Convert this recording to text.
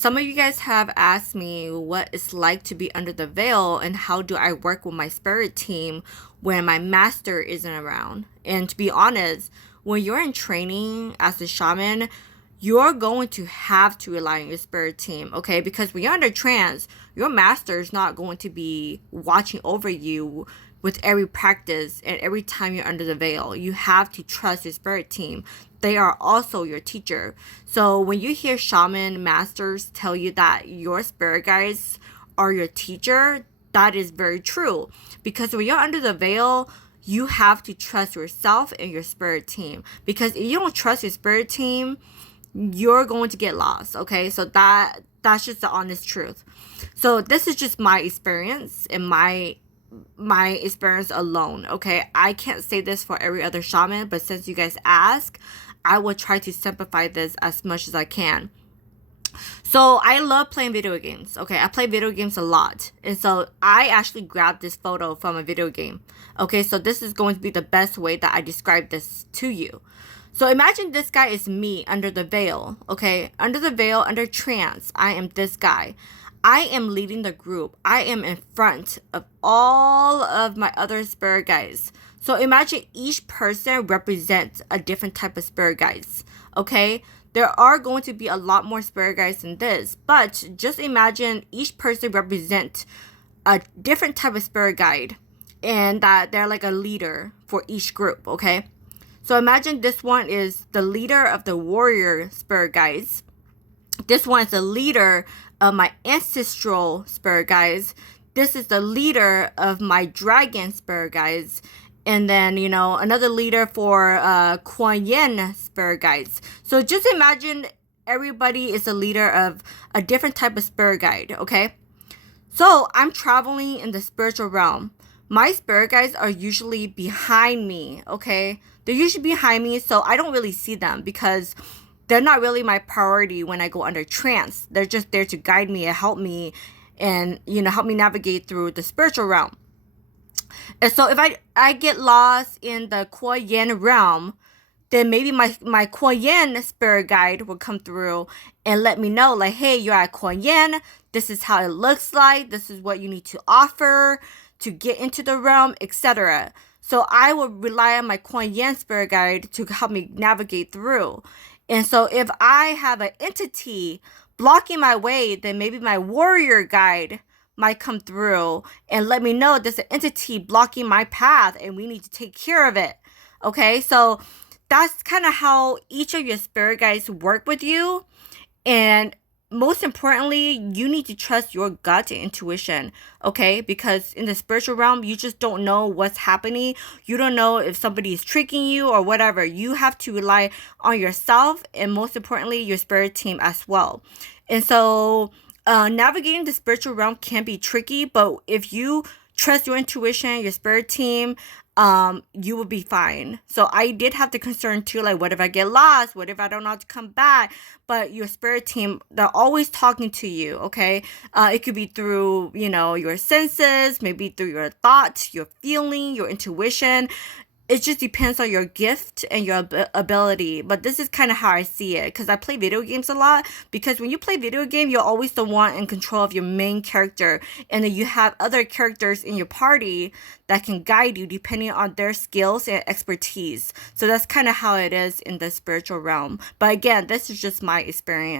Some of you guys have asked me what it's like to be under the veil and how do I work with my spirit team when my master isn't around. And to be honest, when you're in training as a shaman, you're going to have to rely on your spirit team, okay? Because when you're under trance, your master is not going to be watching over you with every practice and every time you're under the veil. You have to trust your spirit team. They are also your teacher. So when you hear shaman masters tell you that your spirit guides are your teacher, that is very true. Because when you're under the veil, you have to trust yourself and your spirit team. Because if you don't trust your spirit team, you're going to get lost, okay? So that's just the honest truth. So this is just my experience and my experience alone, okay? I can't say this for every other shaman, but since you guys ask, I will try to simplify this as much as I can. So I love playing video games, okay? I play video games a lot. And so I actually grabbed this photo from a video game. Okay, so this is going to be the best way that I describe this to you. So imagine this guy is me under the veil, okay? Under the veil, under trance, I am this guy. I am leading the group. I am in front of all of my other spirit guides. So imagine each person represents a different type of spirit guides, okay? There are going to be a lot more spirit guides than this, but just imagine each person represents a different type of spirit guide and that they're like a leader for each group, okay? So imagine this one is the leader of the warrior spirit guides. This one is the leader of my ancestral spirit guides. This is the leader of my dragon spirit guides. And then, another leader for Kuan Yin spirit guides. So just imagine everybody is a leader of a different type of spirit guide, okay? So I'm traveling in the spiritual realm. My spirit guides are usually behind me, okay? They're usually behind me, so I don't really see them because they're not really my priority when I go under trance. They're just there to guide me and help me and, help me navigate through the spiritual realm. And so if I get lost in the Kuan Yin realm, then maybe my Kuan Yin spirit guide will come through and let me know, like, hey, you're at Kuan Yin. This is how it looks like. This is what you need to offer to get into the realm, etc. So I will rely on my Kuan Yin spirit guide to help me navigate through. And so if I have an entity blocking my way, then maybe my warrior guide might come through and let me know there's an entity blocking my path and we need to take care of it. Okay, so that's kind of how each of your spirit guides work with you. And most importantly, you need to trust your gut and intuition, okay? Because in the spiritual realm, you just don't know what's happening. You don't know if somebody is tricking you or whatever. You have to rely on yourself and most importantly, your spirit team as well. And so navigating the spiritual realm can be tricky, but if you trust your intuition, your spirit team, you will be fine. So I did have the concern too, like, what if I get lost? What if I don't know how to come back? But your spirit team, they're always talking to you, okay? It could be through, your senses, maybe through your thoughts, your feeling, your intuition. It just depends on your gift and your ability. But this is kind of how I see it. Because I play video games a lot. Because when you play video game, you're always the one in control of your main character. And then you have other characters in your party that can guide you depending on their skills and expertise. So that's kind of how it is in the spiritual realm. But again, this is just my experience.